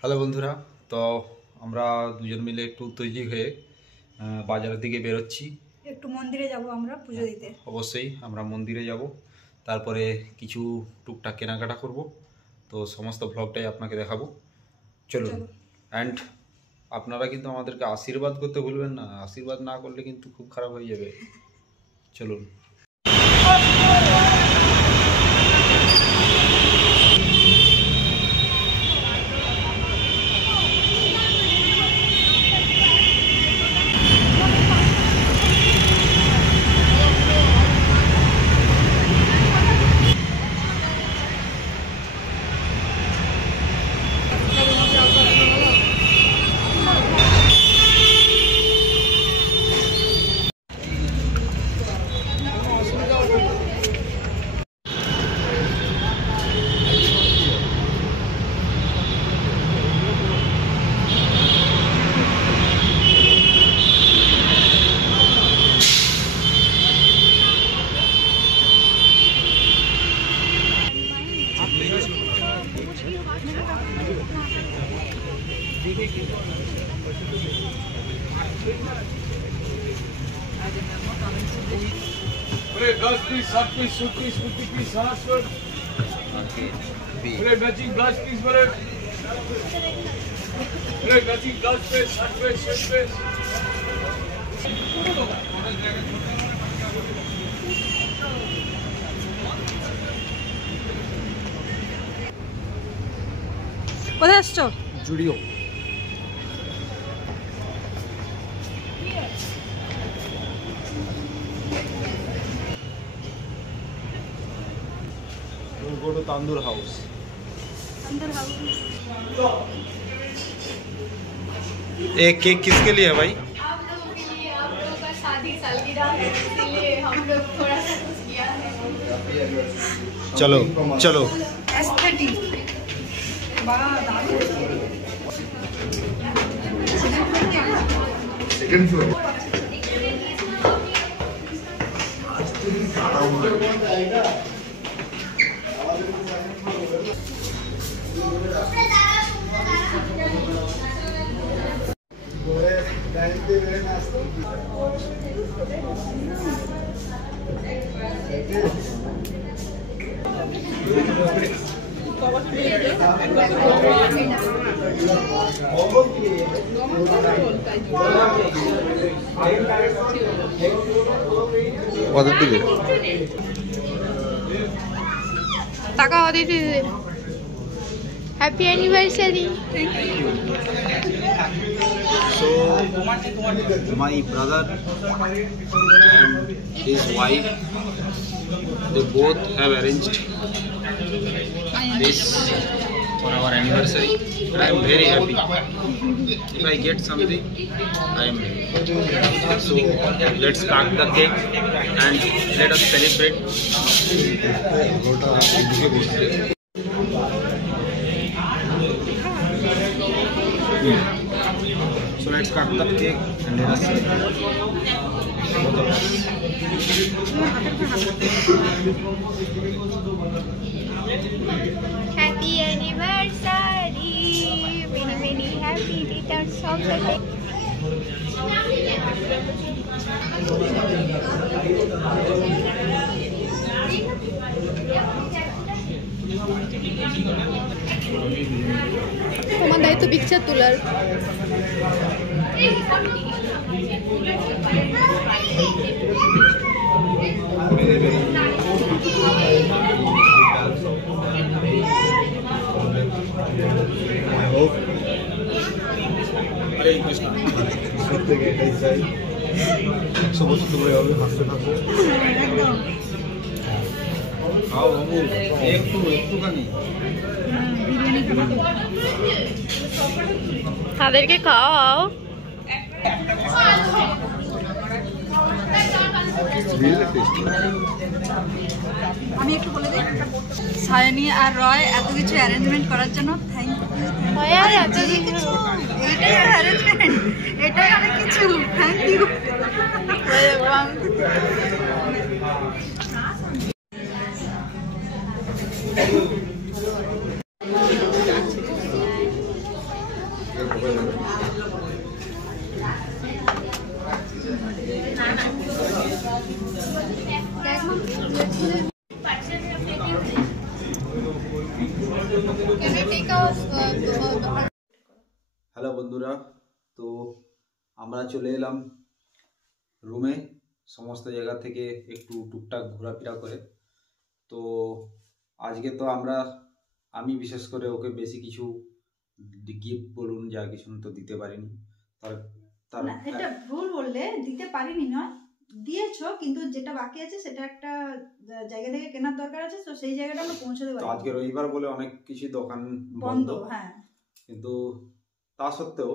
Hello বন্ধুরা, তো আমরা দুজন মিলে একটু তৈরি হয়ে বাজারের দিকে বেরোচ্ছি। একটু মন্দিরে যাব আমরা পুজো দিতে। অবশ্যই আমরা মন্দিরে যাব, তারপরে কিছু টুকটাক কেনাকাটা করব। তো সমস্ত ভ্লগটাই আপনাকে দেখাবো, চলুন। অ্যান্ড আপনারা কিন্তু আমাদেরকে আশীর্বাদ করতে ভুলবেন না, আশীর্বাদ না করলে কিন্তু খুব খারাপ হয়ে যাবে। চলুন। Plate 10 piece, 7 piece, 20 piece, 50 piece, 60 plate matching glass piece plate. Plate matching glass piece, 60 piece, 60 piece. কোথায় আসছো? Zudio. We'll go to Tandoor House. अंदर हाउस। ये केक किसके लिए है भाई? आप लोगों के लिए, आप लोगों का शादी सालगिरह है, इसीलिए हम लोग थोड़ा सा कुछ किया है। चलो चलो। एस्थेटिक सेकंड फ्लोर টাকা দিতে happy anniversary. So my brother and his wife, they both have arranged this for our anniversary. I am very happy. If I get something, I am happy. So let's cut the cake and let us celebrate. So let's cut the cake and let us celebrate. Both of us. Happy anniversary, many many happy Returns of the day. তোমার দায়িত্ব picture তোলার। সমস্ত তোমরা এভাবে হাসতে থাকো। খাও বাবু, একটুখানি। তাদেরকে খাওয়াও। আমি একটু বলে দিই, সায়নী আর রয় এত কিছু অ্যারেঞ্জমেন্ট করার জন্য থ্যাংক ইউ। এটাই অ্যারেঞ্জমেন্ট, এটাই অনেক কিছু। Thank you. ঢোকা যাবে। হ্যালো বন্ধুরা, তো আমরা চলে এলাম রুমে সমস্ত জায়গা থেকে একটু টুকটাক ঘোরাফেরা করে। তো আজকে তো আমি বিশেষ করে ওকে বেশি কিছু গিফট বলুন যা কিছু তো দিতে পারিনি। তার না, এটা ভুল বললে, দিতে পারিনি নয়, দিয়েছো, কিন্তু যেটা বাকি আছে সেটা একটা জায়গা থেকে কেনার দরকার আছে, তো সেই জায়গাটা আমরা পৌঁছাতে তো পারি। আজকে রবিবার বলে অনেক কিছু দোকান বন্ধ, বন্ধ, হ্যাঁ, কিন্তু তা সত্ত্বেও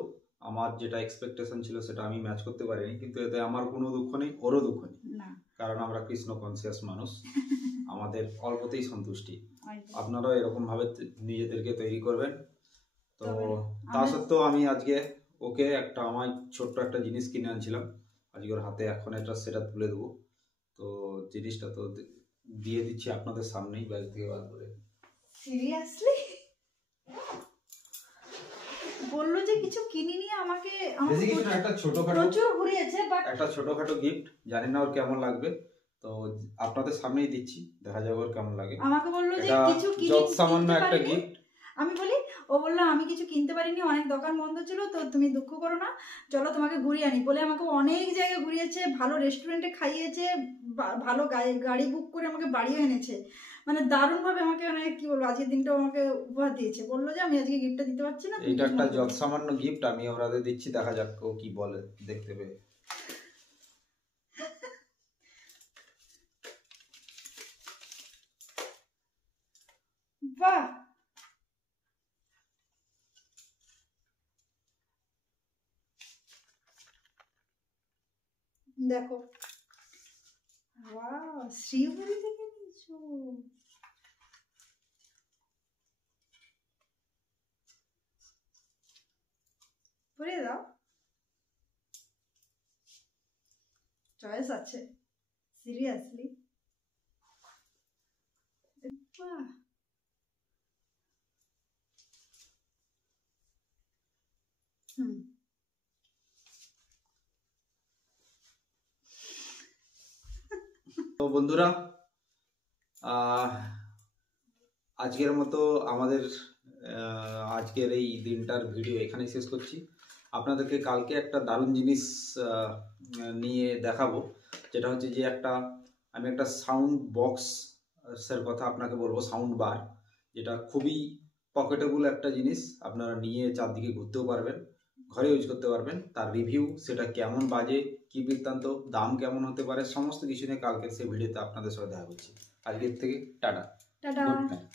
আমার যেটা এক্সপেকটেশন ছিল সেটা আমি ম্যাচ করতে পারিনি। কিন্তু এতে আমার কোনো দুঃখ নেই, ওরও দুঃখ নেই, না কারণ আমরা কৃষ্ণ কনসিয়াস মানুষ, আমাদের অল্পতেই সন্তুষ্টি। একদম। আপনারাও এরকম ভাবে নিজেদেরকে তৈরি করবেন। তো তবে তা সত্ত্বেও আমি আজকে ওকে আমার ছোট্ট একটা জিনিস কিনে আনছিলাম। আজকে ওর হাতে এখন এটা সেটা তুলে দেবো। তো জিনিসটা তো দিয়ে দিচ্ছি আপনাদের সামনেই ব্যাগ থেকে বার করে। সিরিয়াসলি বললো যে কিছু কিনিনি, আমাকে বেশি কিছু না, একটা ছোটখাটো প্রচুর ঘুরিয়েছে, বাট একটা ছোটখাটো গিফট, জানি না ওর কেমন লাগবে। তো আপনাদের সামনেই দিচ্ছি, দেখা যাবে ওর কেমন লাগে। আমাকে বললো যে এটা কিছু যত সামান্য কিনতে একটা পারিনি। গিফট। আমি বলি, ও বললো আমি কিছু কিনতে পারিনি, অনেক দোকান বন্ধ ছিল, তো তুমি দুঃখ করো না, চলো তোমাকে ঘুরিয়ে আনি বলে আমাকে অনেক জায়গায় ঘুরিয়েছে, ভালো রেস্টুরেন্টে খাইয়েছে, ভালো গাড়ি বুক করে আমাকে বাড়িও এনেছে, মানে দারুণভাবে আমাকে, মানে কি বলবো, আজকের দিনটা আমাকে উপহার দিয়েছে। বললো যে আমি আজকে গিফটটা দিতে পারছি না, এইটা একটা যত সামান্য গিফট, আমি ওরাদের দিচ্ছি, দেখা যাক ও কি বলে দেখতে পেয়ে। বাহ, দেখো, ওয়াও, শ্রীহরি থেকে নিয়েছো। পরে দাও, চয়েস আছে, সিরিয়াসলি। বাহ, হুম, তো বন্ধুরা, আজকের মতো আমাদের আজকের এই দিনটার ভিডিও এখানেই শেষ করছি। আপনাদেরকে কালকে একটা দারুণ জিনিস নিয়ে দেখাবো, যেটা হচ্ছে যে আমি একটা সাউন্ড বক্সের কথা আপনাকে বলবো, সাউন্ড বার, যেটা খুবই পকেটেবল একটা জিনিস। আপনারা নিয়ে চারদিকে ঘুরতেও পারবেন, ঘরে ইউজ করতে পারবেন। তার রিভিউ, সেটা কেমন বাজে, কি বৃত্তান্ত, দাম কেমন হতে পারে, সমস্ত কিছু নিয়ে কালকে সেই ভিডিওতে আপনাদের সাথে দেখা করছি। আজকের থেকে টাটা, টাটা। Good night.